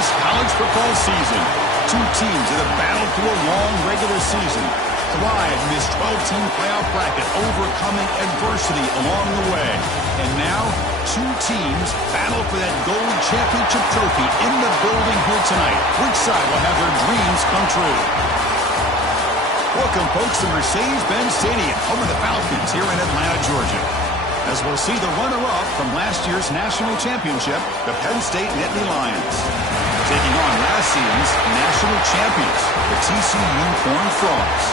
this college football season. Two teams that have battled through a long regular season, thrived in this 12-team playoff bracket, overcoming adversity along the way. And now, two teams battle for that gold championship trophy in the building here tonight. Which side will have their dreams come true? Welcome, folks, to Mercedes-Benz Stadium, home of the Falcons here in Atlanta, Georgia. As we'll see the runner-up from last year's national championship, the Penn State Nittany Lions, taking on last season's national champions, the TCU Horned Frogs.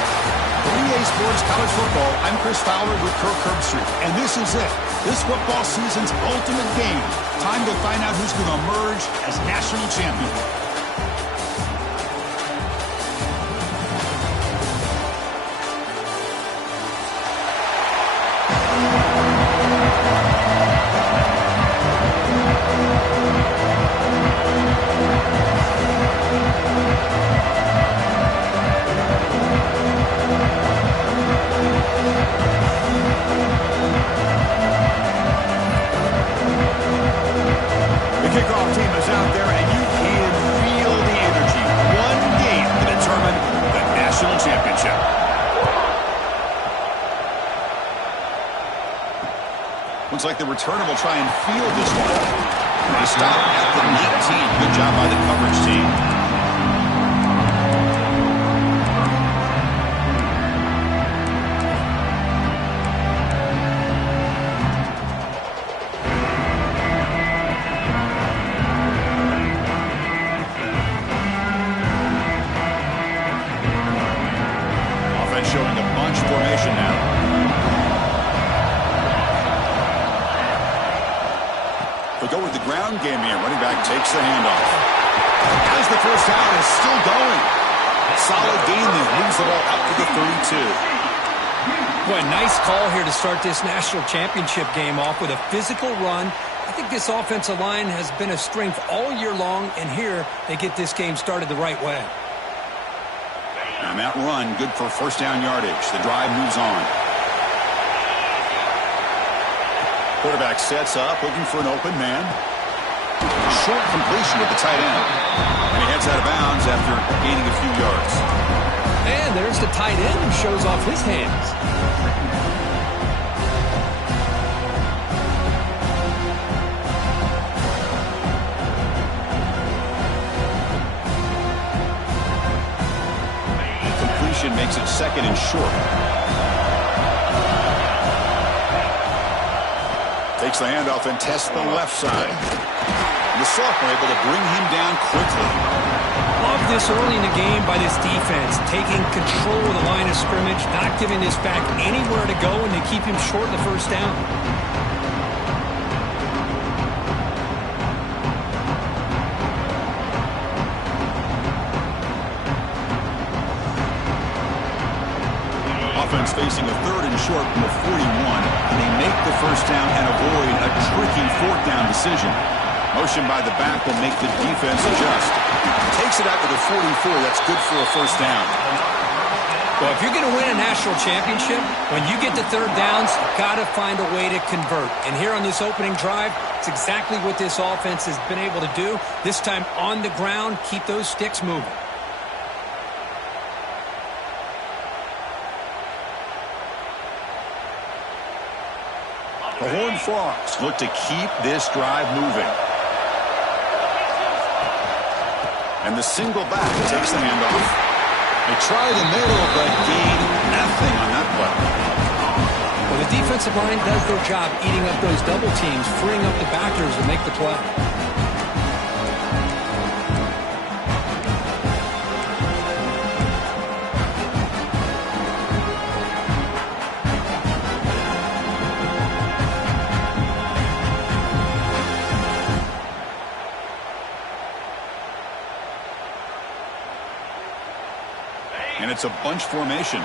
For EA Sports College Football, I'm Chris Fowler with Kirk Herbstreit, and this is it. This football season's ultimate game. Time to find out who's going to emerge as national champion. Kickoff team is out there, and you can feel the energy. One game to determine the national championship. Looks like the returner will try and field this one. They stop at the 19. Good job by the coverage team. Showing a bunch formation now. They'll go with the ground game here. Running back takes the handoff. As the first down is still going. Solid gain there. Moves the ball out to the 32. Boy, nice call here to start this national championship game off with a physical run. I think this offensive line has been a strength all year long, and here they get this game started the right way. That run, good for first down yardage. The drive moves on. Quarterback sets up, looking for an open man. Short completion with the tight end. And he heads out of bounds after gaining a few yards. And there's the tight end who shows off his hands. Makes it second and short. Takes the handoff and tests the left side. The sophomore able to bring him down quickly. Love this early in the game by this defense, taking control of the line of scrimmage, not giving this back anywhere to go, and they keep him short of the first down. Offense facing a third and short from the 41. And they make the first down and avoid a tricky fourth down decision. Motion by the back will make the defense adjust. Takes it out to the 44. That's good for a first down. Well, if you're going to win a national championship, when you get to third downs, you've got to find a way to convert. And here on this opening drive, it's exactly what this offense has been able to do. This time on the ground, keep those sticks moving. The Horned Frogs look to keep this drive moving. And the single back takes the handoff. They try the middle, but gain nothing on that play. Well, the defensive line does their job eating up those double teams, freeing up the backers to make the play. And it's a bunch formation.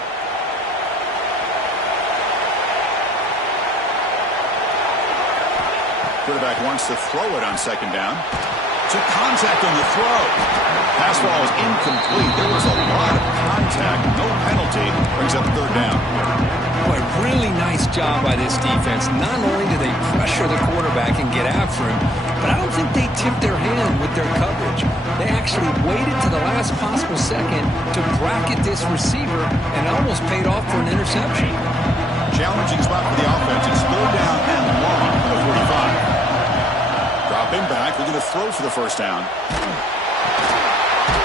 Quarterback wants to throw it on second down. Took contact on the throw. Fastball is incomplete. There was a lot of contact. No penalty. Brings up third down. Boy, really nice job by this defense. Not only do they pressure the quarterback and get after him, but I don't think they tipped their hand with their coverage. They actually waited to the last possible second to bracket this receiver, and it almost paid off for an interception. Challenging spot for the offense. It's third down and long for the 45. Dropping back. They're going to throw for the first down.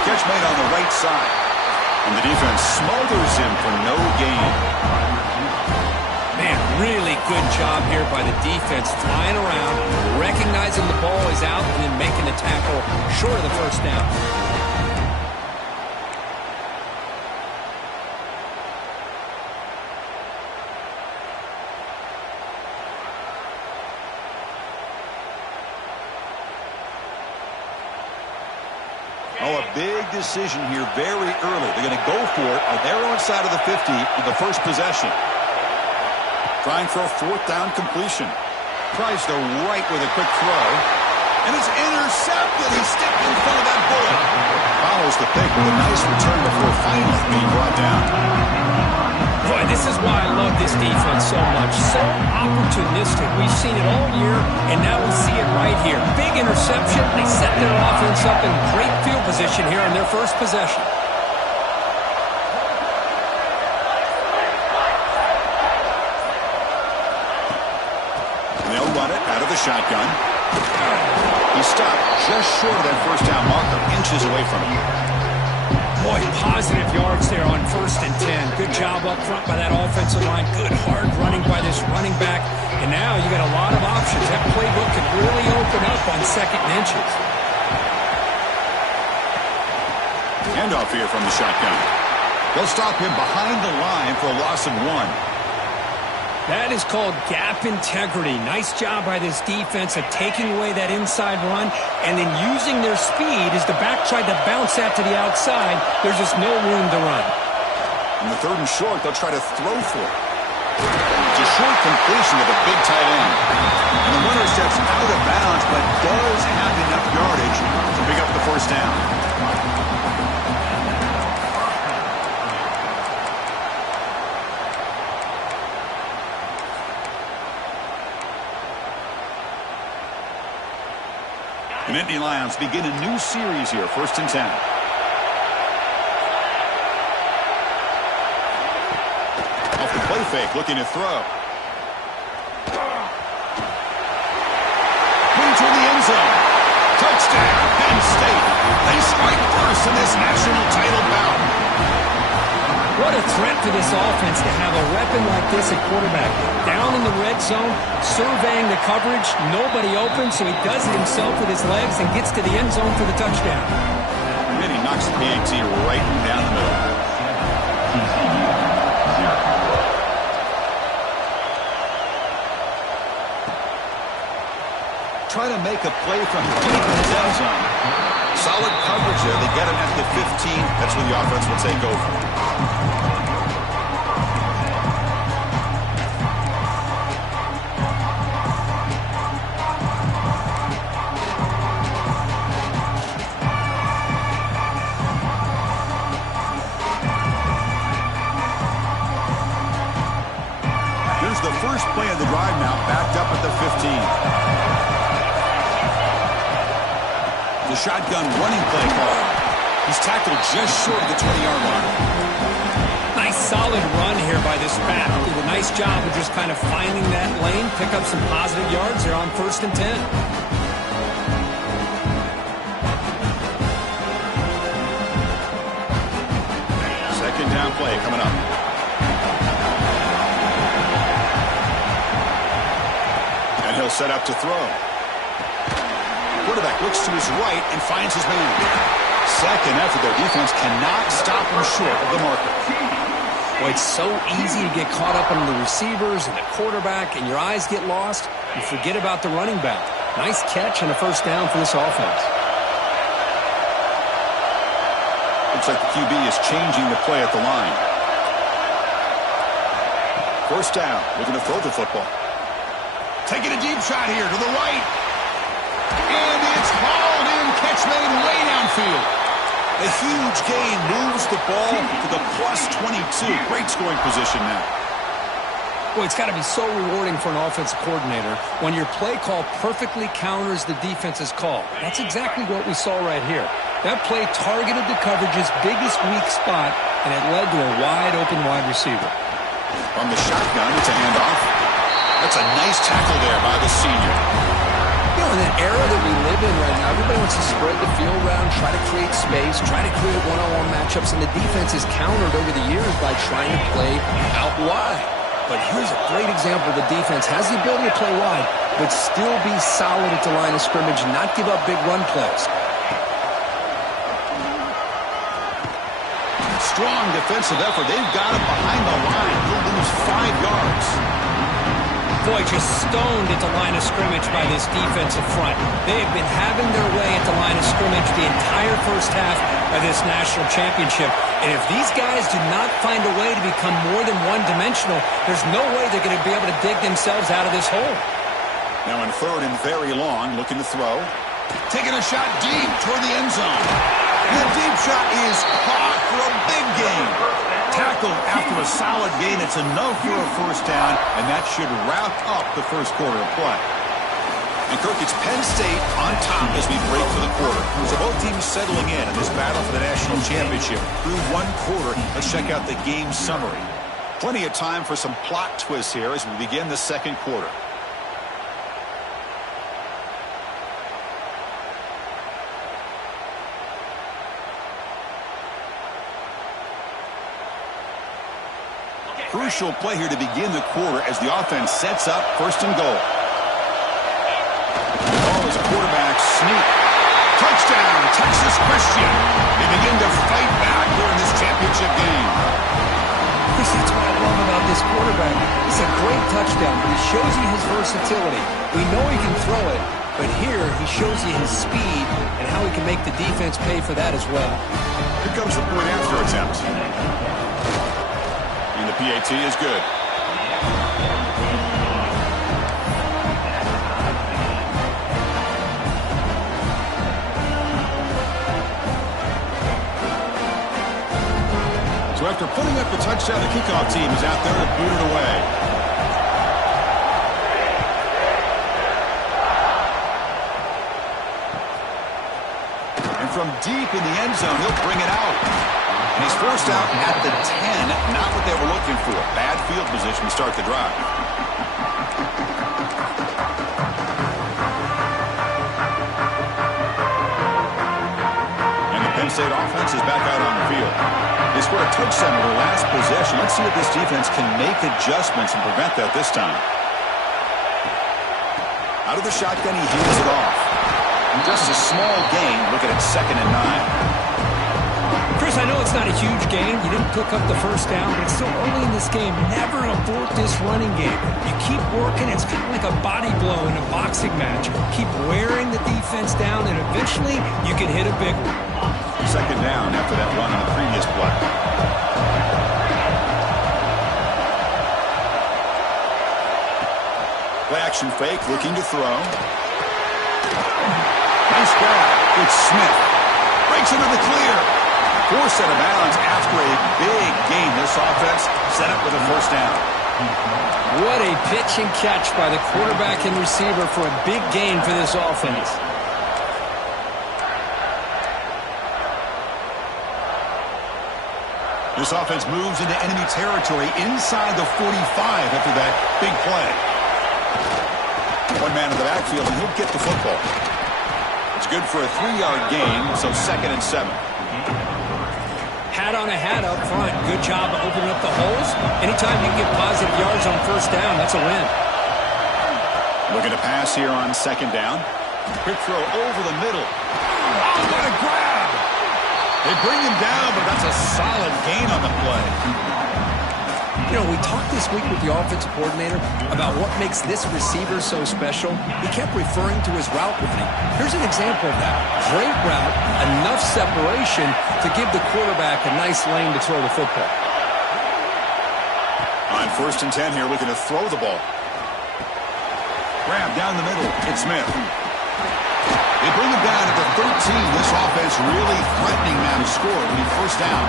Catch made on the right side. And the defense smothers him for no gain. Man, really good job here by the defense, flying around, recognizing the ball is out, and then making the tackle short of the first down. Oh, a big decision here very early. They're going to go for it on their own side of the 50 with the first possession. Trying for a fourth down completion. Tries to right with a quick throw. And it's intercepted. He stepped in front of that bullet. Follows the pick with a nice return before finally being brought down. Boy, this is why I love this defense so much. So opportunistic. We've seen it all year, and now we see it right here. Big interception. They set their offense up in great field position here on their first possession. And they'll run it out of the shotgun. He stopped just short of that first down marker, inches away from him. Boy, positive yards there on 1st and 10. Good job up front by that offensive line. Good hard running by this running back. And now you got a lot of options. That playbook could really open up on 2nd and inches. Handoff here from the shotgun. They'll stop him behind the line for a loss of 1. That is called gap integrity. Nice job by this defense of taking away that inside run and then using their speed as the back tried to bounce that to the outside. There's just no room to run. In the 3rd and short, they'll try to throw for it. It's a short completion to the big tight end. And the runner steps out of bounds, but does have enough yardage to pick up the first down. The Nittany Lions begin a new series here, 1st and 10. Off the play fake, looking to throw. Into the end zone. Touchdown, Penn State. They strike first in this national title bout. What a threat for this offense to have a weapon like this at quarterback. Down in the red zone, surveying the coverage, nobody open, so he does it himself with his legs and gets to the end zone for the touchdown. And then he knocks the PAT right down the middle. Try to make a play from deep in his end zone. Solid coverage there. They get him at the 15. That's when the offense will take over. Here's the first play of the drive now, backed up at the 15. The shotgun running play call. He's tackled just short of the 20-yard line. Nice solid run here by this back. Did a nice job of just kind of finding that lane, pick up some positive yards there on 1st and 10. Second down play coming up. And he'll set up to throw. Quarterback looks to his right and finds his man. Second effort, their defense cannot stop him short of the marker. Boy, it's so easy to get caught up on the receivers and the quarterback, and your eyes get lost. You forget about the running back. Nice catch and a first down for this offense. Looks like the QB is changing the play at the line. First down, looking to throw the football. Taking a deep shot here to the right. And it's hauled in, catch made way downfield. A huge gain moves the ball to the +22. Great scoring position now. Boy, it's got to be so rewarding for an offensive coordinator when your play call perfectly counters the defense's call. That's exactly what we saw right here. That play targeted the coverage's biggest weak spot, and it led to a wide-open wide receiver. From the shotgun, it's a handoff. That's a nice tackle there by the senior. You know, in the era that we live in right now, everybody wants to spread the field around, try to create space, try to create one-on-one matchups, and the defense is countered over the years by trying to play out wide. But here's a great example. The defense has the ability to play wide, but still be solid at the line of scrimmage, not give up big run plays. Strong defensive effort. They've got it behind the line. He'll lose 5 yards. Boy, just stoned at the line of scrimmage by this defensive front. They have been having their way at the line of scrimmage the entire first half of this national championship. And if these guys do not find a way to become more than one-dimensional, there's no way they're going to be able to dig themselves out of this hole. Now in 3rd and very long, looking to throw. Taking a shot deep toward the end zone. The deep shot is caught for a big gain. Tackled after a solid gain. It's enough for a first down, and that should wrap up the first quarter of play. And Kirk, it's Penn State on top as we break for the quarter. So both teams settling in this battle for the national championship. Through 1 quarter, let's check out the game summary. Plenty of time for some plot twists here as we begin the second quarter. Crucial play here to begin the quarter as the offense sets up 1st and goal. The ball is a quarterback sneak. Touchdown, Texas Christian. They begin to fight back here in this championship game. Chris, that's what I love about this quarterback. It's a great touchdown, but he shows you his versatility. We know he can throw it, but here he shows you his speed and how he can make the defense pay for that as well. Here comes the point after attempt. And the PAT is good. So after putting up the touchdown, the kickoff team is out there to boot it away. And from deep in the end zone, he'll bring it out. And he's forced out at the 10, not what they were looking for. Bad field position to start the drive. And the Penn State offense is back out on the field. They scored a touchdown in their last possession. Let's see if this defense can make adjustments and prevent that this time. Out of the shotgun, he heaves it off. And just a small gain, looking at 2nd and 9. Chris, I know it's not a huge gain. You didn't pick up the first down, but it's still early in this game. Never abort this running game. You keep working. It's kind of like a body blow in a boxing match. Keep wearing the defense down, and eventually you can hit a big one. 2nd down after that run on the previous play. Play action fake, looking to throw. Nice grab. It's Smith. Breaks into the clear. Forced out of bounds after a big gain. This offense set up with a first down. What a pitch and catch by the quarterback and receiver for a big gain for this offense. This offense moves into enemy territory inside the 45 after that big play. One man in the backfield, and he'll get the football. It's good for a 3-yard gain, so 2nd and 7. Hat on a hat up front. Good job of opening up the holes. Anytime you can get positive yards on first down, that's a win. Looking to pass here on 2nd down. Quick throw over the middle. Oh, what a grab! They bring him down, but that's a solid gain on the play. You know, we talked this week with the offensive coordinator about what makes this receiver so special. He kept referring to his route running. Here's an example of that. Great route, enough separation to give the quarterback a nice lane to throw the football. On 1st and 10 here, looking to throw the ball. Grab down the middle. It's Smith. They bring him down at the 13. This offense really threatening now to score when he first down.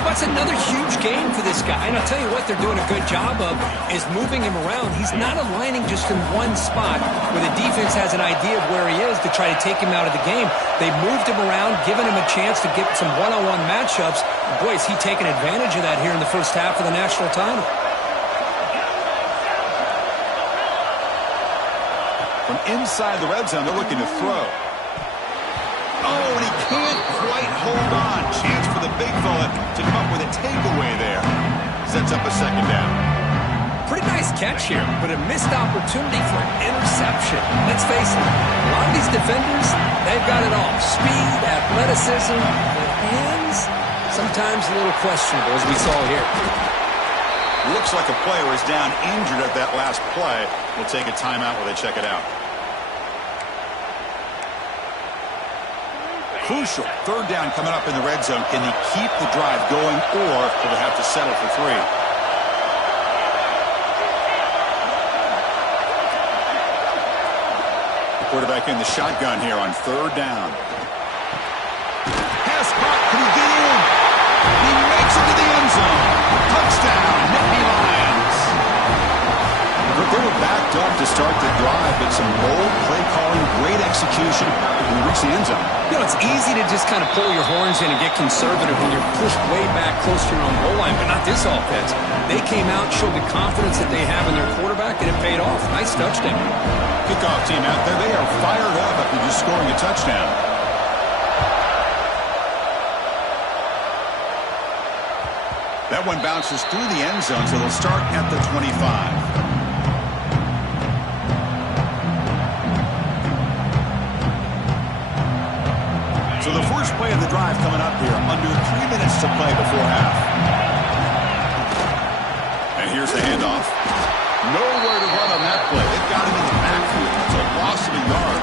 That's another huge game for this guy. And I'll tell you what they're doing a good job of is moving him around. He's not aligning just in one spot where the defense has an idea of where he is to try to take him out of the game. They moved him around, given him a chance to get some one-on-one matchups. Boy, is he taking advantage of that here in the first half of the national title. From inside the red zone, they're looking to throw. Oh, and he can't quite hold on. Chance for the big fella to come up with a takeaway there. Sets up a second down. Pretty nice catch here, but a missed opportunity for an interception. Let's face it, a lot of these defenders, they've got it all. Speed, athleticism, but hands, sometimes a little questionable, as we saw here. Looks like a player is down injured at that last play. We'll take a timeout while they check it out. Crucial. Third down coming up in the red zone. Can he keep the drive going, or will they have to settle for 3? The quarterback in the shotgun here on third down. Pass caught. Can he get in? He makes it to the end zone. Touchdown, Nittany Lions. They were backed up to start the drive, but some bold play calling, great execution, and they reached the end zone. You know, it's easy to just kind of pull your horns in and get conservative when you're pushed way back close to your own goal line, but not this offense. They came out and showed the confidence that they have in their quarterback, and it paid off. Nice touchdown. Kickoff team out there. They are fired up after just scoring a touchdown. That one bounces through the end zone, so they'll start at the 25. So the first play of the drive coming up here, under 3 minutes to play before half. And here's the handoff. Nowhere to run on that play. It got him in the backfield. It's a loss of a yard.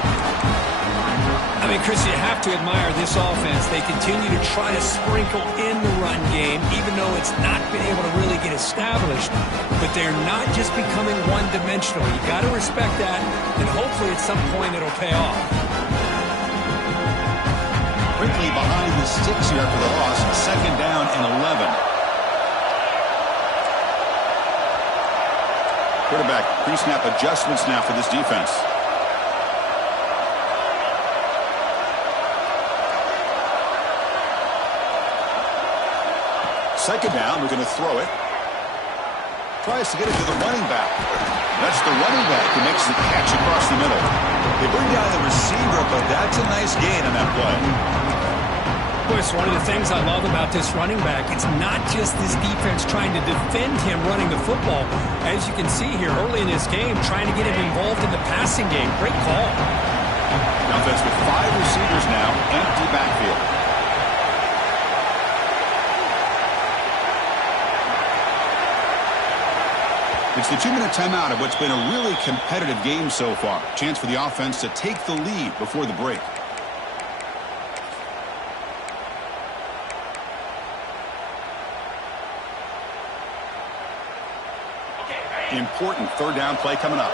I mean, Chris, you have to admire this offense. They continue to try to sprinkle in the run game, even though it's not been able to really get established. But they're not just becoming one-dimensional. You got to respect that, and hopefully at some point it'll pay off. Quickly behind the sticks here after the loss. Second down and 11. Quarterback pre-snap adjustments now for this defense. Second down, we're going to throw it. Tries to get it to the running back. That's the running back who makes the catch across the middle. They bring down the receiver, but that's a nice gain on that play. Boy, it's one of the things I love about this running back. It's not just this defense trying to defend him running the football. As you can see here early in this game, trying to get him involved in the passing game. Great call. The offense with 5 receivers now, empty backfield. It's the 2-minute timeout of what's been a really competitive game so far. Chance for the offense to take the lead before the break. Important third down play coming up.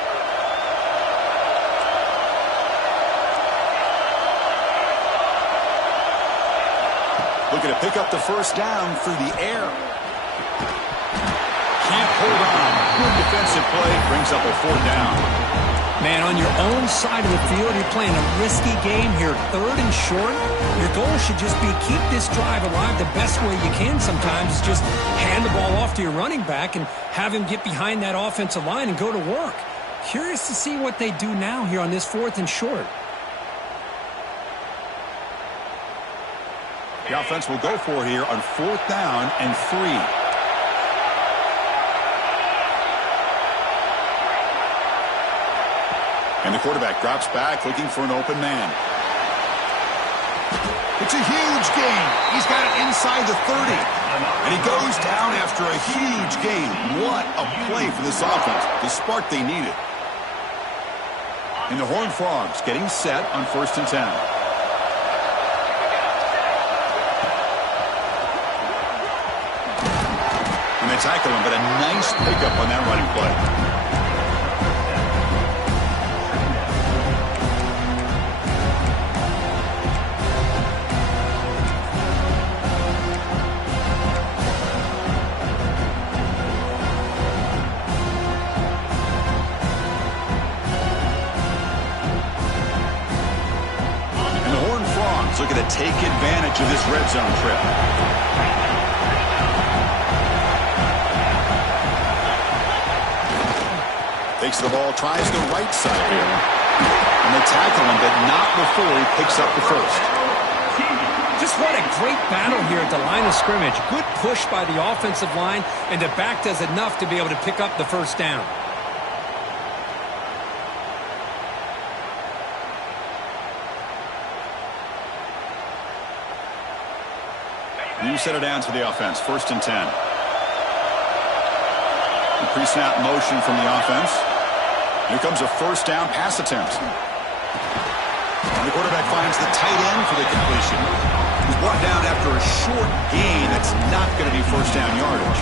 Looking to pick up the first down through the air. Can't hold on. Good defensive play. Brings up a 4th down. Man, on your own side of the field, you're playing a risky game here. 3rd and short. Your goal should just be keep this drive alive the best way you can sometimes. Is just hand the ball off to your running back and have him get behind that offensive line and go to work. Curious to see what they do now here on this 4th and short. The offense will go for it here on 4th down and 3. And the quarterback drops back looking for an open man. It's a huge gain. He's got it inside the 30. And he goes down after a huge gain. What a play for this offense. The spark they needed. And the Horned Frogs getting set on 1st and 10. And they tackle him, but a nice pickup on that running play. looking to take advantage of this red zone trip. Takes the ball, tries the right side here. And they tackle him, but not before he picks up the first. Just what a great battle here at the line of scrimmage. Good push by the offensive line, and the back does enough to be able to pick up the first down. New set of downs for the offense. 1st and 10. Pre-snap motion from the offense. Here comes a first down pass attempt. And the quarterback finds the tight end for the completion. He's brought down after a short gain. That's not going to be first down yardage.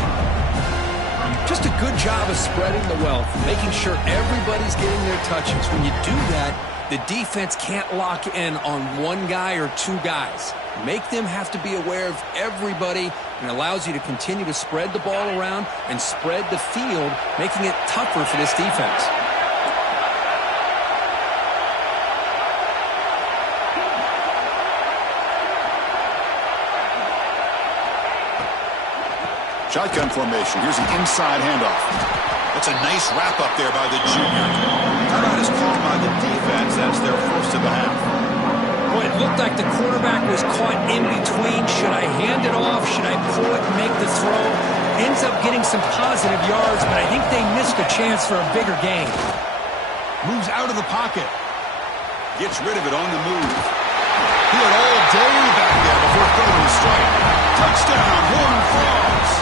Just a good job of spreading the wealth, making sure everybody's getting their touches. When you do that, the defense can't lock in on one guy or two guys. Make them have to be aware of everybody, and allows you to continue to spread the ball around and spread the field, making it tougher for this defense. Shotgun formation. Here's an inside handoff. That's a nice wrap up there by the junior. Timeout is called by the defense. That's their first of the half. Well, it looked like the quarterback was caught in between. Should I hand it off? Should I pull it and make the throw? Ends up getting some positive yards, but I think they missed a chance for a bigger gain. Moves out of the pocket. Gets rid of it on the move. He had all day back there before throwing the strike. Touchdown, Horned Frogs.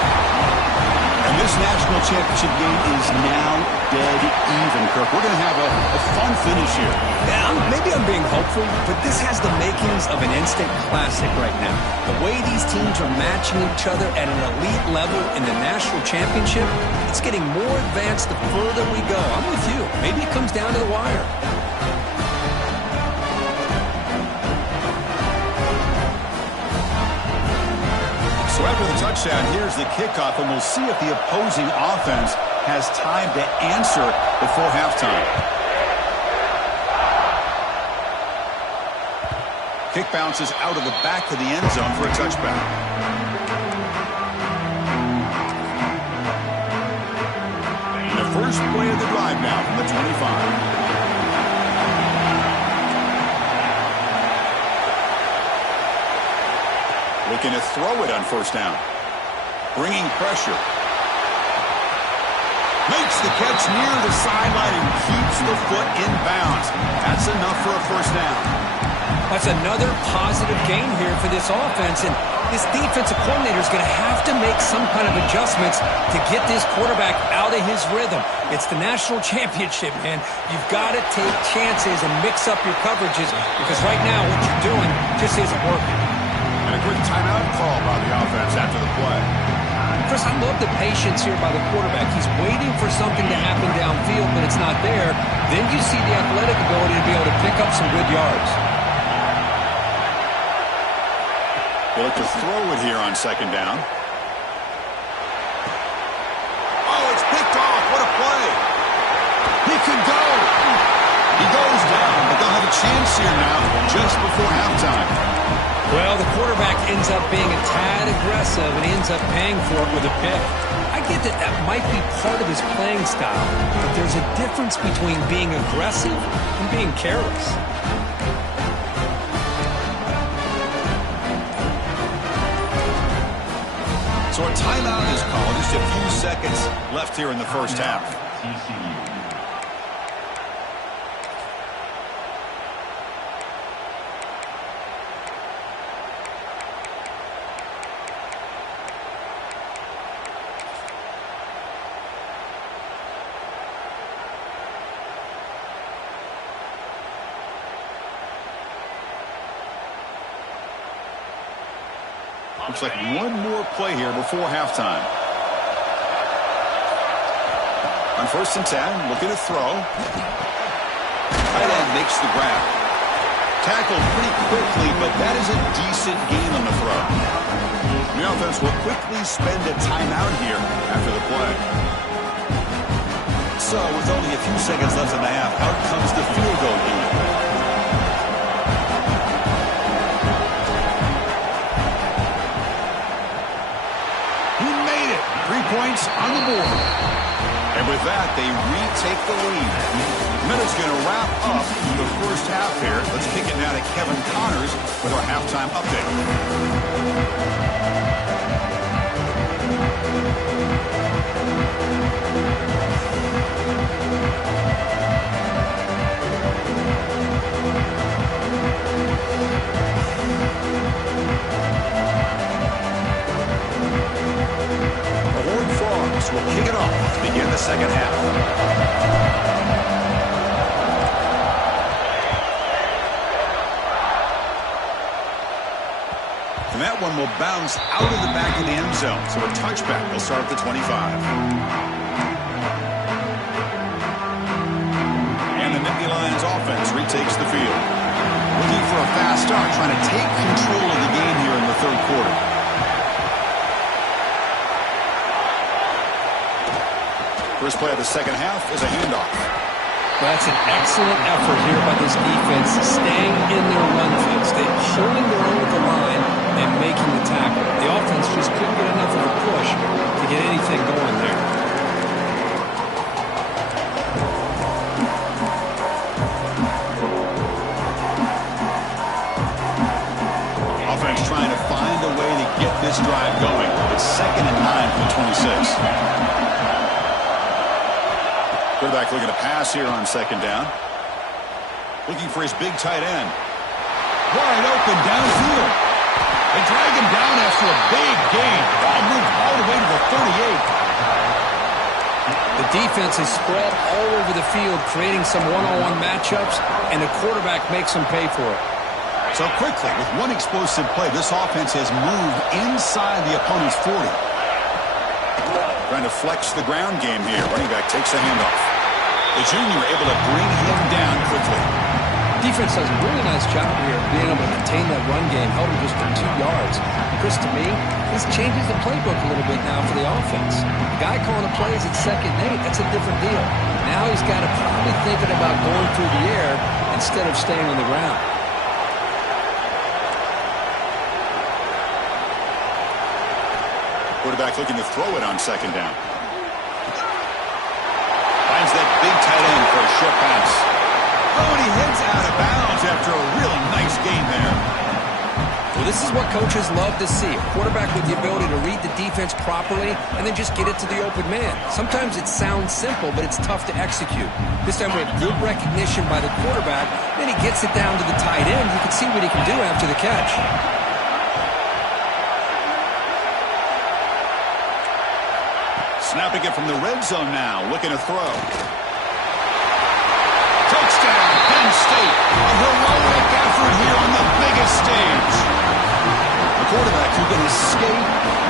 And this national championship game is now dead even, Kirk. We're going to have a fun finish here. Yeah, maybe I'm being hopeful, but this has the makings of an instant classic right now. The way these teams are matching each other at an elite level in the national championship, it's getting more advanced the further we go. I'm with you. Maybe it comes down to the wire. So after the touchdown, here's the kickoff, and we'll see if the opposing offense has time to answer before halftime. Kick bounces out of the back of the end zone for a touchback. And the first play of the drive now from the 25. Looking to throw it on first down. Bringing pressure. Makes the catch near the sideline and keeps the foot in bounds. That's enough for a first down. That's another positive gain here for this offense, and this defensive coordinator is going to have to make some kind of adjustments to get this quarterback out of his rhythm. It's the national championship, man. You've got to take chances and mix up your coverages, because right now what you're doing just isn't working. And a quick timeout call by the offense after the play. Chris, I love the patience here by the quarterback. He's waiting for something to happen downfield, but it's not there. Then you see the athletic ability to be able to pick up some good yards. They look to throw it here on second down. Oh, it's picked off. What a play. He could go. He goes down, but they'll have a chance here now just before halftime. Well, the quarterback ends up being a tad aggressive, and he ends up paying for it with a pick. I get that that might be part of his playing style, but there's a difference between being aggressive and being careless. So a timeout is called. Just a few seconds left here in the first half. Looks like one more play here before halftime. On 1st and 10, looking to throw. Tight end makes the grab. Tackled pretty quickly, but that is a decent gain on the throw. The offense will quickly spend a timeout here after the play. So with only a few seconds left in the half, out comes the field goal unit. points on the board. And with that, they retake the lead. Minute's going to wrap up the first half here. Let's kick it now to Kevin Connors with our halftime update. Will kick it off to begin the second half. And that one will bounce out of the back of the end zone. So a touchback will start at the 25. And the Nittany Lions offense retakes the field. Looking for a fast start, trying to take control of the game here in the third quarter. First play of the second half is a handoff. Well, that's an excellent effort here by this defense, staying in their run fits. They're holding their own with the line and making the tackle. The offense just couldn't get enough of a push to get anything going there. Offense trying to find a way to get this drive going. It's 2nd and 9 from the 26. Quarterback looking to pass here on 2nd down. Looking for his big tight end. Wide open downfield. They drag him down after a big gain. Ball moved all the way to the 38. The defense is spread all over the field, creating some one-on-one matchups, and the quarterback makes them pay for it. So quickly, with one explosive play, this offense has moved inside the opponent's 40. Trying to flex the ground game here. Running back takes the handoff. The junior able to bring him down quickly. Defense does a really nice job here of being able to contain that run game, held him just for 2 yards. Chris, to me, this changes the playbook a little bit now for the offense. The guy calling the plays at 2nd and 8, that's a different deal. Now he's got to probably thinking about going through the air instead of staying on the ground. Quarterback looking to throw it on 2nd down. Finds that big tight end for a short pass. Oh, and he heads out of bounds after a really nice game there. Well, this is what coaches love to see. A quarterback with the ability to read the defense properly and then just get it to the open man. Sometimes it sounds simple, but it's tough to execute. This time we have good recognition by the quarterback. Then he gets it down to the tight end. You can see what he can do after the catch. Snapping it from the red zone now, looking to throw. Touchdown, Penn State. A heroic effort here on the biggest stage. The quarterback who can escape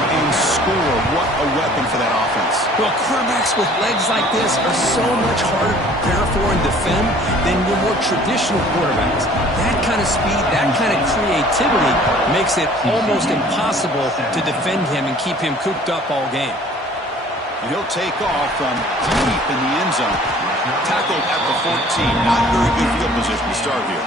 and score. What a weapon for that offense. Well, quarterbacks with legs like this are so much harder to prepare for and defend than your more traditional quarterbacks. That kind of speed, that kind of creativity makes it almost impossible to defend him and keep him cooped up all game. And he'll take off from deep in the end zone. Tackled at the 14. Not very good field position to start here.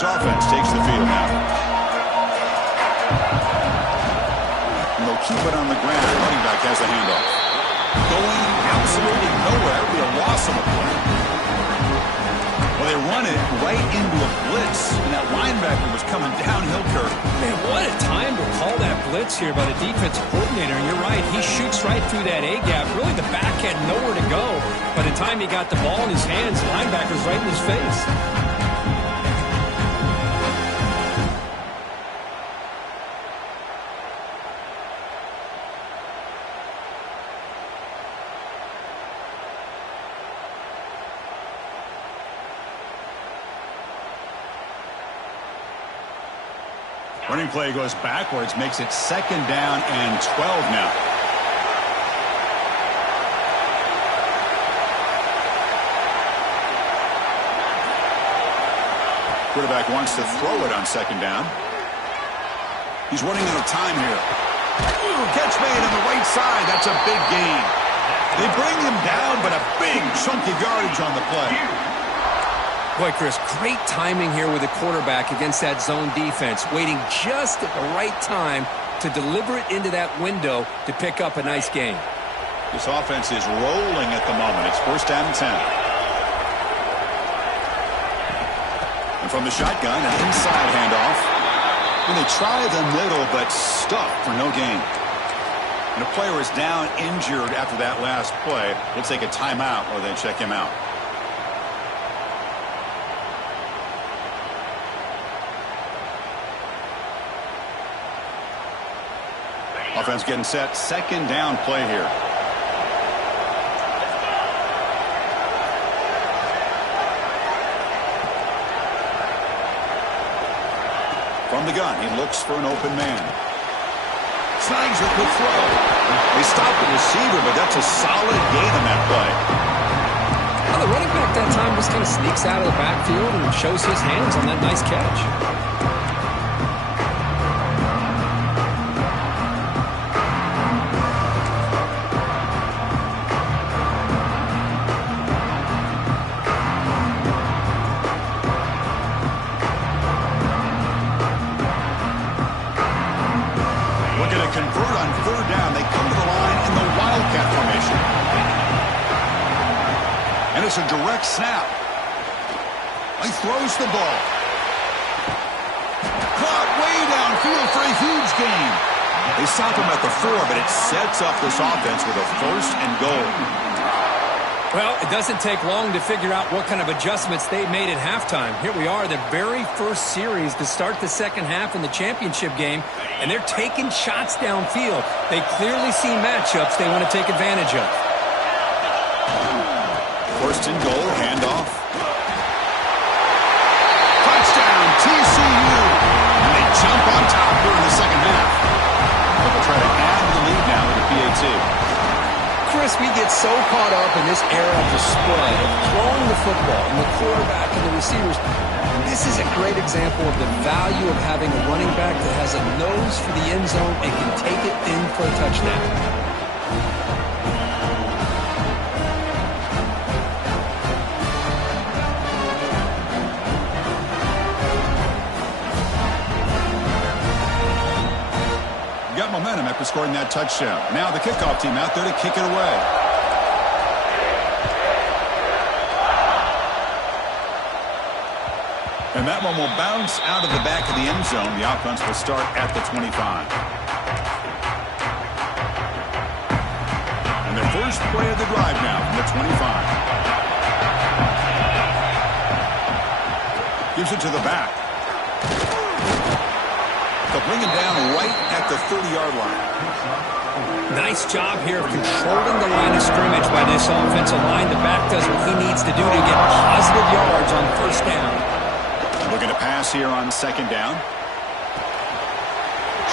Offense takes the field now. And they'll keep it on the ground. Running back has the handoff. Going absolutely nowhere. It'll be a loss of a play. Well, they run it right into a blitz, and that linebacker was coming downhill curve. Man, what a time to call that blitz here by the defensive coordinator. And you're right, he shoots right through that A-gap. Really, the back had nowhere to go. By the time he got the ball in his hands, the linebacker's right in his face. Running play goes backwards, makes it 2nd down and 12 now. Quarterback wants to throw it on second down. He's running out of time here. Catch made on the right side. That's a big gain. They bring him down, but a big chunk of yardage on the play. Boy, Chris, great timing here with the quarterback against that zone defense, waiting just at the right time to deliver it into that window to pick up a nice gain. This offense is rolling at the moment. It's first down and 10. And from the shotgun, an inside handoff. And they try the middle, but stuck for no gain. And the player is down injured after that last play. We'll take a timeout or then check him out. Offense getting set. Second down play here. From the gun, he looks for an open man. Snags a quick throw. They stop the receiver, but that's a solid gain on that play. Well, the running back that time just kind of sneaks out of the backfield and shows his hands on that nice catch. Convert on third down. They come to the line in the Wildcat formation. And it's a direct snap. He throws the ball. Caught way downfield for a huge gain. They stop him at the 4, but it sets up this offense with a first and goal. Well, it doesn't take long to figure out what kind of adjustments they made at halftime. Here we are, the very first series to start the second half in the championship game, and they're taking shots downfield. They clearly see matchups they want to take advantage of. First and goal, handoff. Touchdown, TCU. And they jump on top here in the second half. They'll try to add the lead now with the PAT. Chris, we get so caught up in this era of the spread, of throwing the football, and the quarterback and the receivers. This is a great example of the value of having a running back that has a nose for the end zone and can take it in for a touchdown. Got momentum after scoring that touchdown. Now the kickoff team out there to kick it away. And that one will bounce out of the back of the end zone. The offense will start at the 25. And their first play of the drive now from the 25. Gives it to the back. They'll bring him down right at the 30-yard line. Nice job here of controlling the line of scrimmage by this offensive line. The back does what he needs to do to get positive yards on first down. Looking to pass here on second down.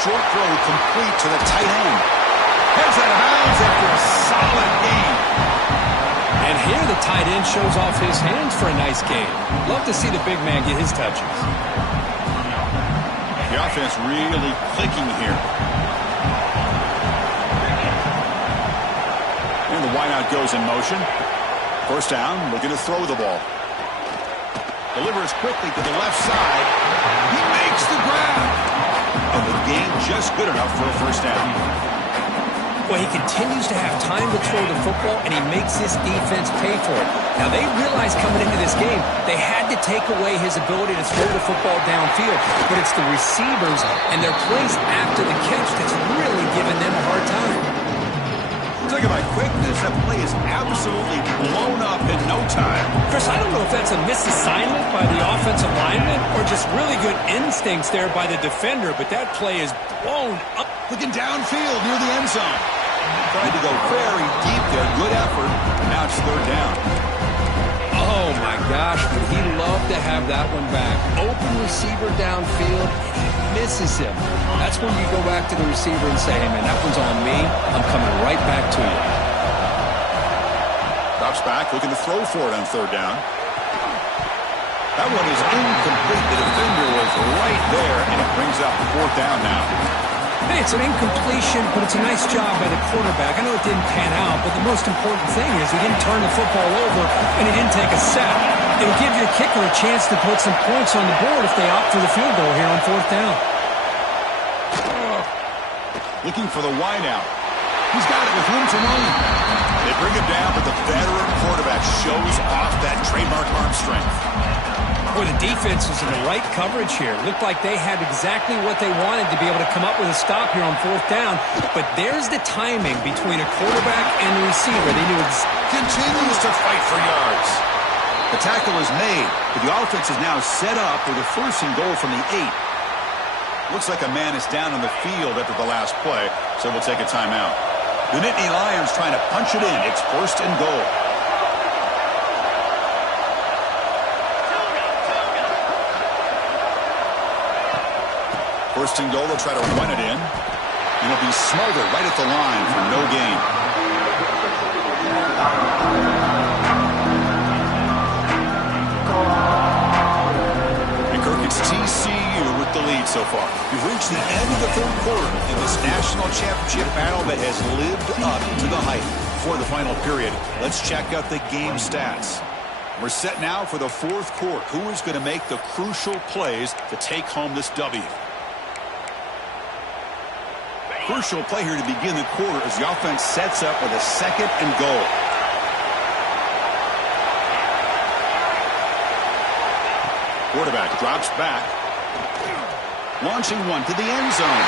Short throw complete to the tight end. Heads out of bounds after a solid gain. And here the tight end shows off his hands for a nice gain. Love to see the big man get his touches. The offense really clicking here. And the wideout goes in motion. First down, looking to throw the ball. Delivers quickly to the left side. He makes the grab. And the gain just good enough for a first down. Well, he continues to have time to throw the football, and he makes his defense pay for it. Now, they realized coming into this game, they had to take away his ability to throw the football downfield, but it's the receivers and their plays after the catch that's really giving them a hard time. Look at my quickness. That play is absolutely blown up in no time. Chris, I don't know if that's a misassignment by the offensive lineman or just really good instincts there by the defender, but that play is blown up. Looking downfield near the end zone. Tried to go very deep there. Good effort. Now it's third down. Oh, my gosh. Would he love to have that one back. Open receiver downfield, and he misses him. That's when you go back to the receiver and say, hey, man, that one's on me. I'm coming right back to you. Drops back, looking to throw for it on third down. That one is incomplete. The defender was right there, and it brings up 4th down now. Hey, it's an incompletion, but it's a nice job by the quarterback. I know it didn't pan out, but the most important thing is he didn't turn the football over, and he didn't take a sack. It'll give your kicker a chance to put some points on the board if they opt for the field goal here on 4th down. Looking for the wideout. He's got it with room to run. They bring him down, but the veteran quarterback shows off that trademark arm strength. Boy, the defense was in the right coverage here. Looked like they had exactly what they wanted to be able to come up with a stop here on 4th down. But there's the timing between a quarterback and the receiver. They knew continues to fight for yards. The tackle is made, but the offense is now set up with a 1st and goal from the 8. Looks like a man is down on the field after the last play, so we'll take a timeout. The Nittany Lions trying to punch it in. It's 1st and goal. First and goal, they'll try to run it in. And it'll be smothered right at the line for no gain. And Kirk, it's TCU with the lead so far. We've reached the end of the 3rd quarter in this national championship battle that has lived up to the hype. Before the final period, let's check out the game stats. We're set now for the 4th quarter. Who is going to make the crucial plays to take home this W? Crucial play here to begin the quarter as the offense sets up with a 2nd and goal. Quarterback drops back. Launching one to the end zone.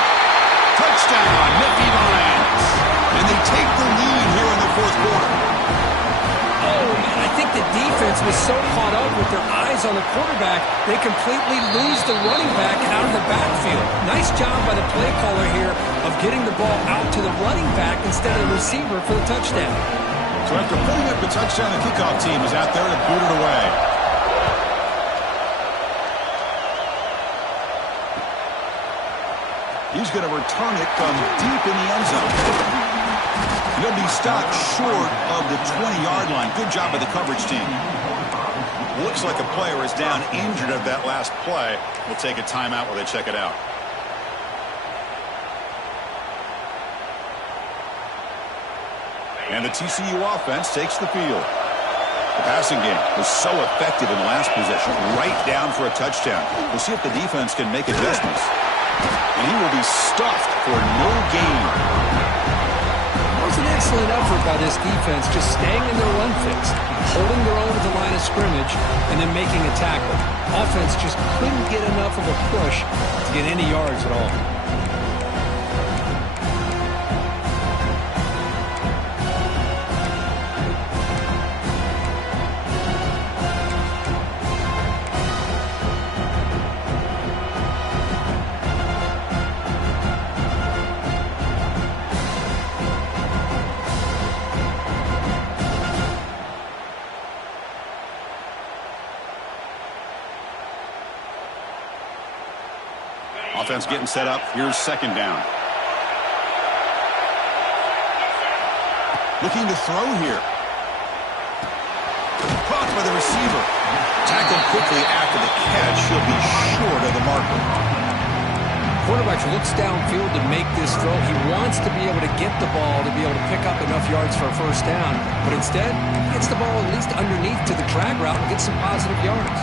Touchdown, Nittany Lions. And they take the lead here in the 4th quarter. Oh, man, I think the defense was so caught up with their eyes on the quarterback, they completely lose the running back out of the backfield. Nice job by the play caller here of getting the ball out to the running back instead of the receiver for the touchdown. So after putting up the touchdown, the kickoff team is out there to boot it away. He's going to return it from deep in the end zone. He'll be stopped short of the 20-yard line. Good job by the coverage team. Looks like a player is down injured at that last play. We'll take a timeout while they check it out. And the TCU offense takes the field. The passing game was so effective in the last possession, right down for a touchdown. We'll see if the defense can make adjustments. And he will be stuffed for no gain. It was an excellent effort by this defense, just staying in their run fix, holding their own at the line of scrimmage, and then making a tackle. Offense just couldn't get enough of a push to get any yards at all. Offense getting set up. Here's 2nd down. Looking to throw here. Caught by the receiver. Tackled quickly after the catch. He'll be short of the marker. Quarterback looks downfield to make this throw. He wants to be able to get the ball to be able to pick up enough yards for a 1st down. But instead, he gets the ball at least underneath to the drag route and gets some positive yards.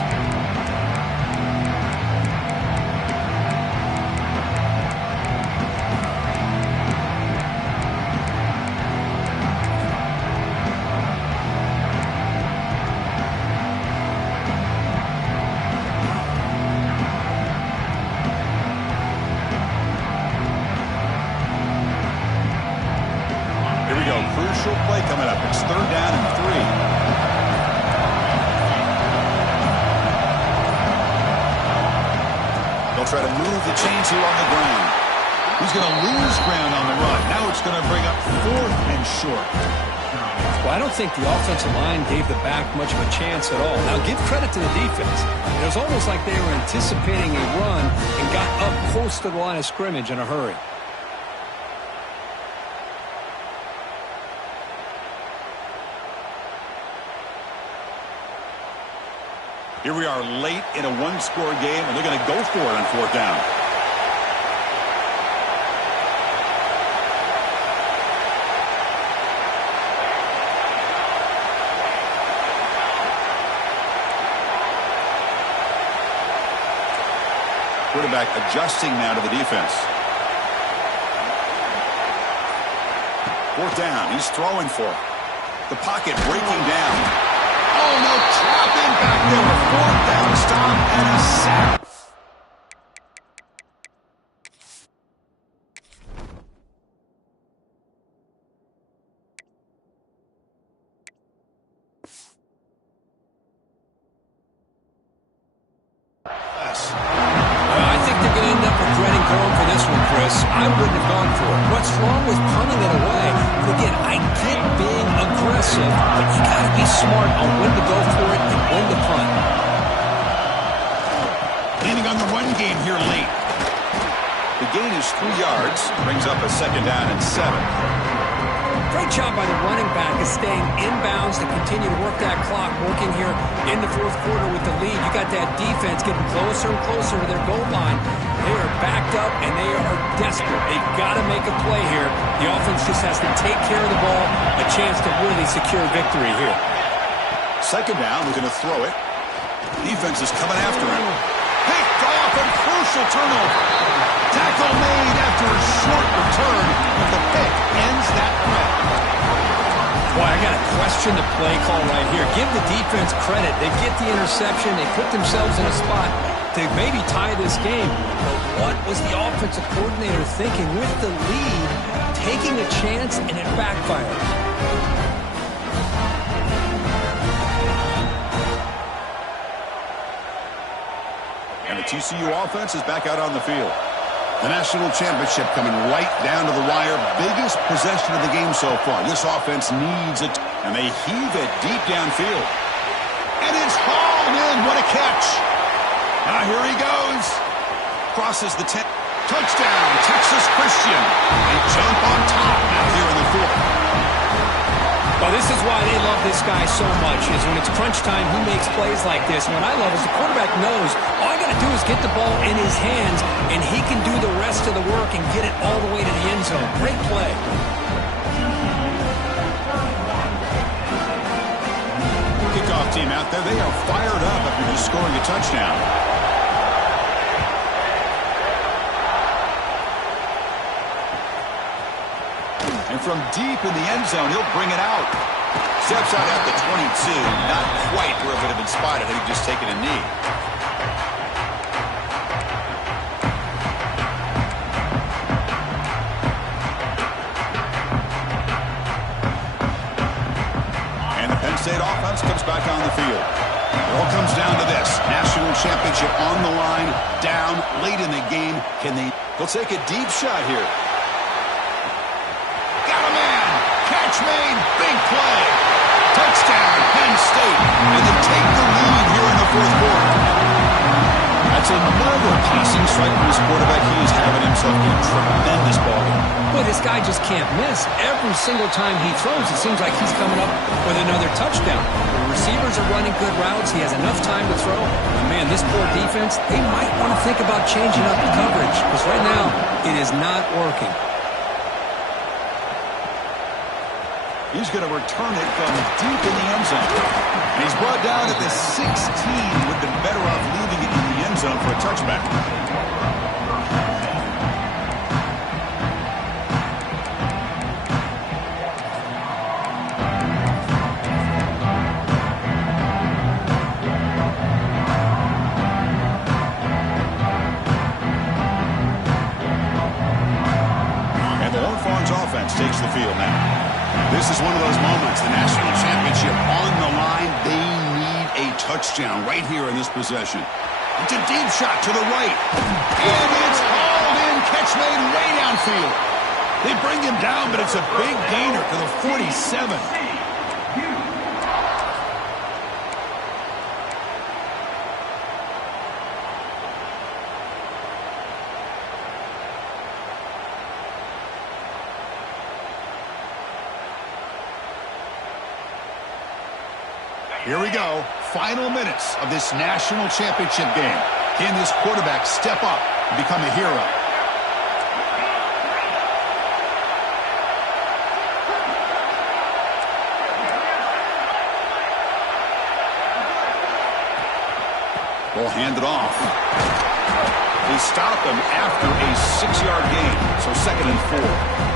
Crucial play coming up. It's 3rd down and 3. They'll try to move the chains here on the ground. He's going to lose ground on the run. Now it's going to bring up 4th and short. Well, I don't think the offensive line gave the back much of a chance at all. Now, give credit to the defense. It was almost like they were anticipating a run and got up close to the line of scrimmage in a hurry. Here we are late in a one-score game, and they're going to go for it on fourth down. Quarterback adjusting now to the defense. Fourth down. He's throwing for it. The pocket breaking down. Oh, no, trapping back there. A fourth down stop and a sack. I think they're going to end up regretting going for this one, Chris. I wouldn't have gone for it. What's wrong with punting it away? And again, I get being aggressive, but you got to be smart on when to go for it and when to punt. Leaning on the run game here late. The gain is 3 yards. Brings up a second down and 7. Great job by the running back of staying inbounds to continue to work that clock, working here in the fourth quarter with the lead. You got that defense getting closer and closer to their goal line. They are backed up, and they are desperate. They've got to make a play here. The offense just has to take care of the ball, a chance to really secure victory here. Second down, we're going to throw it. Defense is coming after him. Picked off, and crucial turnover. Tackle made after a short return, but the pick ends that threat. Boy, I got to question the play call right here. Give the defense credit. They get the interception. They put themselves in a spot to maybe tie this game. But what was the offensive coordinator thinking with the lead, taking a chance, and it backfired? And the TCU offense is back out on the field. The national championship coming right down to the wire. Biggest possession of the game so far. This offense needs it. And they heave it deep downfield. And it's hauled in. What a catch. Now here he goes. Crosses the 10. Touchdown, Texas Christian. They jump on top now here in the fourth. Well, this is why they love this guy so much, is when it's crunch time, he makes plays like this. And what I love is the quarterback knows all I got to do is get the ball in his hands, and he can do the rest of the work and get it all the way to the end zone. Great play. Kickoff team out there, they are fired up after just scoring a touchdown. And from deep in the end zone, he'll bring it out. Steps out at the 22. Not quite where it would have been spotted had he just taken a knee. And the Penn State offense comes back on the field. It all comes down to this. National championship on the line, down late in the game. They'll take a deep shot here. Catch made, big play. Touchdown, Penn State. And they take the lead here in the fourth quarter. That's another passing strike from his quarterback. He is having himself a tremendous ball game. Boy, this guy just can't miss. Every single time he throws, it seems like he's coming up with another touchdown. The receivers are running good routes. He has enough time to throw. And man, this poor defense, they might want to think about changing up the coverage, because right now it is not working. He's going to return it from deep in the end zone. And he's brought down at the 16. Would have been better off leaving it in the end zone for a touchback. And the Longhorns offense takes the field now. This is one of those moments, the national championship on the line. They need a touchdown right here in this possession. It's a deep shot to the right. And it's hauled in, catch made way downfield. They bring him down, but it's a big gainer to the 47. Here we go. final minutes of this national championship game. Can this quarterback step up and become a hero? Will hand it off. They stop him after a 6-yard gain, so 2nd and 4.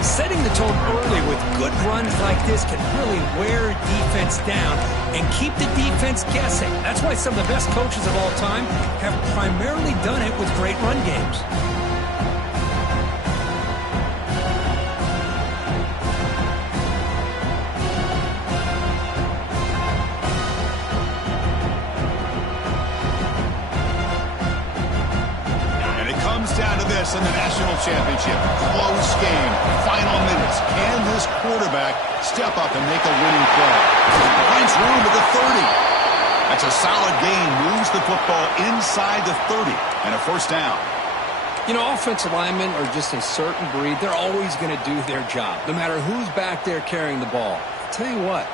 Setting the tone early with good runs like this can really wear defense down and keep the defense guessing. That's why some of the best coaches of all time have primarily done it with great run games. Down to this in the national championship. Close game. Final minutes. Can this quarterback step up and make a winning play? Finds room at the 30. That's a solid gain. Moves the football inside the 30. And a first down. You know, offensive linemen are just a certain breed. They're always going to do their job, no matter who's back there carrying the ball. I'll tell you what,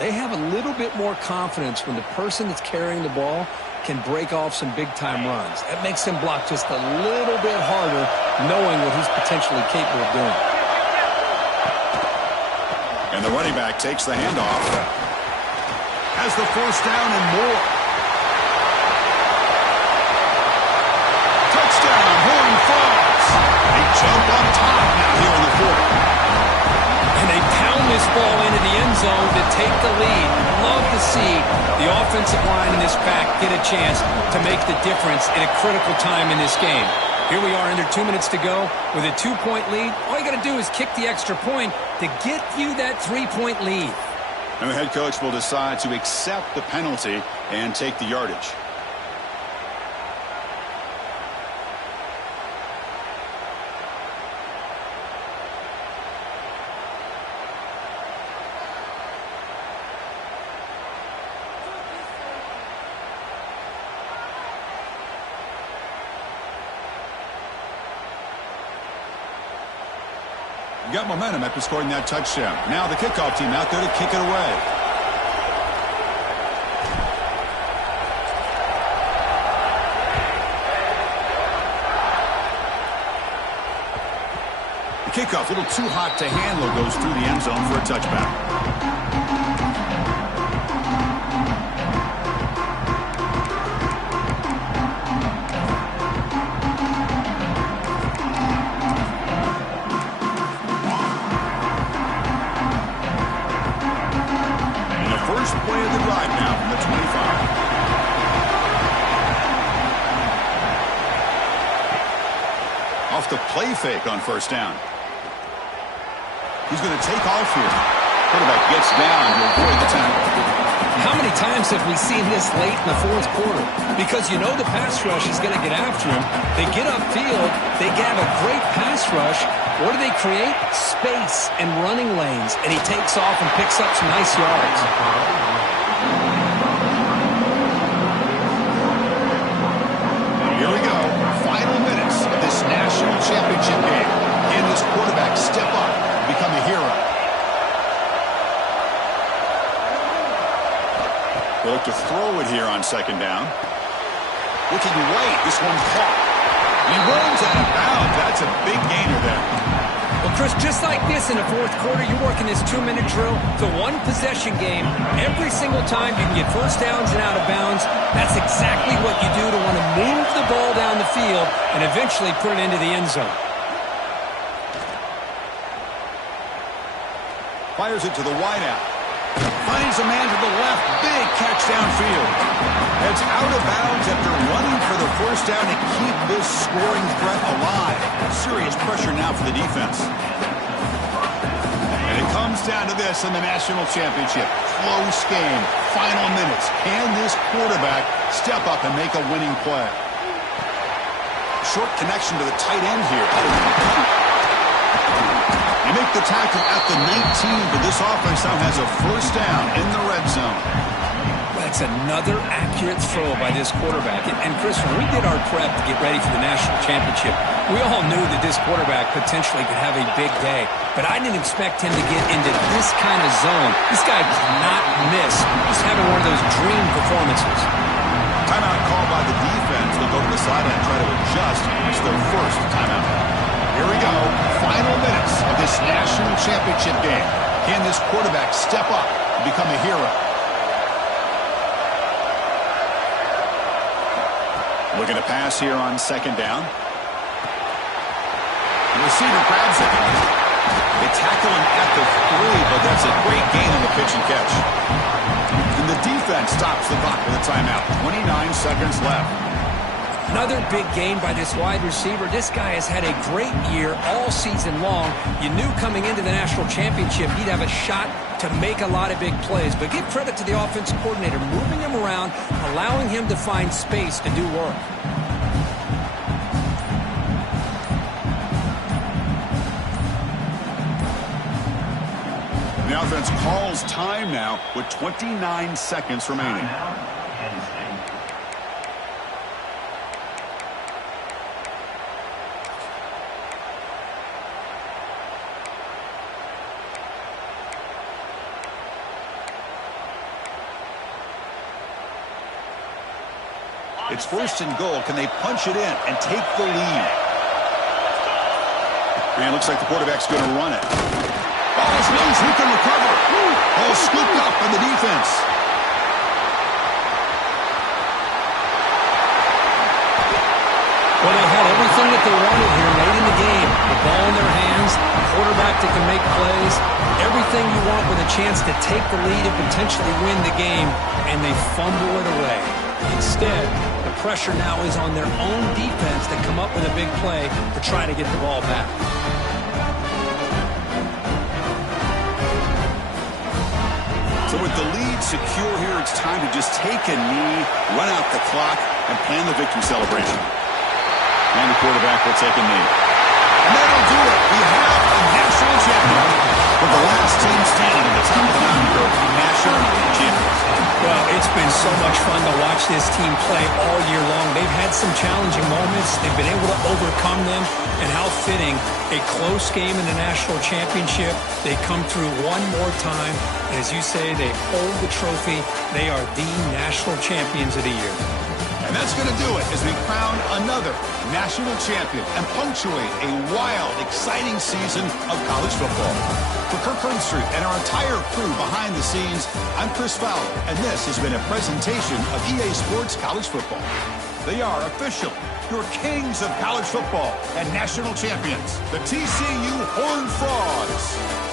they have a little bit more confidence when the person that's carrying the ball can break off some big-time runs. That makes him block just a little bit harder, knowing what he's potentially capable of doing. And the running back takes the handoff. Has the first down and more. Touchdown, Horn Frogs. They jump on top now here in the 4th. And they pound this ball into the end zone to take the lead. Love to see the offensive line in this pack get a chance to make the difference in a critical time in this game. Here we are under 2 minutes to go with a 2-point lead. All you got to do is kick the extra point to get you that 3-point lead. And the head coach will decide to accept the penalty and take the yardage. Got momentum after scoring that touchdown. Now the kickoff team out there to kick it away. The kickoff, a little too hot to handle, goes through the end zone for a touchback. Play of the drive now from the 25. Off the play fake on first down. He's going to take off here. Quarterback gets down to avoid the tackle. How many times have we seen this late in the 4th quarter? Because you know the pass rush is going to get after him. They get upfield. They have a great pass rush. What do they create? Space and running lanes. And he takes off and picks up some nice yards. Here we go. Final minutes of this national championship game. Can this quarterback step up and become a hero? They look to throw it here on 2nd down. Looking right. This one caught. He runs out of bounds. That's a big gainer there. Well, Chris, just like this in the 4th quarter, you're working this 2-minute drill. It's a one-possession game. Every single time you can get first downs and out of bounds. That's exactly what you do to want to move the ball down the field and eventually put it into the end zone. Fires it to the wideout. Finds a man to the left. Big catch downfield. It's out of bounds after running for the first down to keep this scoring threat alive. Serious pressure now for the defense. And it comes down to this in the national championship. Close game. Final minutes. Can this quarterback step up and make a winning play? Short connection to the tight end here. You make the tackle at the 19, but this offense now has a first down in the red zone. Well, That's another accurate throw by this quarterback. And Chris, when we did our prep to get ready for the national championship, we all knew that this quarterback potentially could have a big day. But I didn't expect him to get into this kind of zone. This guy cannot miss. Just having one of those dream performances. Timeout called by the defense. They'll go to the sideline and try to adjust. It's their first timeout. Here we go. Final minutes of this national championship game. Can this quarterback step up and become a hero? Looking to pass here on second down. The receiver grabs it. They tackle him at the 3, but that's a great gain on the pitch and catch. And the defense stops the clock with a timeout. 29 seconds left. Another big game by this wide receiver. This guy has had a great year all season long. You knew coming into the national championship he'd have a shot to make a lot of big plays. But give credit to the offensive coordinator, moving him around, allowing him to find space to do work. The offense calls time now with 29 seconds remaining. It's first and goal. Can they punch it in and take the lead? And it looks like the quarterback's going to run it. Ball's loose. Who can recover? Ball scooped up by the defense. Well, they had everything that they wanted here late in the game. The ball in their hands, a quarterback that can make plays, everything you want with a chance to take the lead and potentially win the game, and they fumble it away. Instead, the pressure now is on their own defense to come up with a big play to try to get the ball back. So with the lead secure here, it's time to just take a knee, run out the clock, and plan the victory celebration. And the quarterback will take a knee. And that'll do it. We have a national champion. For the last team standing at the top of the mountain group, national champions. Well, it's been so much fun to watch this team play all year long. They've had some challenging moments. They've been able to overcome them. And how fitting, a close game in the national championship. They come through one more time. And as you say, they hold the trophy. They are the national champions of the year. And that's going to do it as we crown another national champion and punctuate a wild, exciting season of college football. For Kirk Herbstreit and our entire crew behind the scenes, I'm Chris Fowler, and this has been a presentation of EA Sports College Football. They are official, your kings of college football and national champions, the TCU Horned Frogs.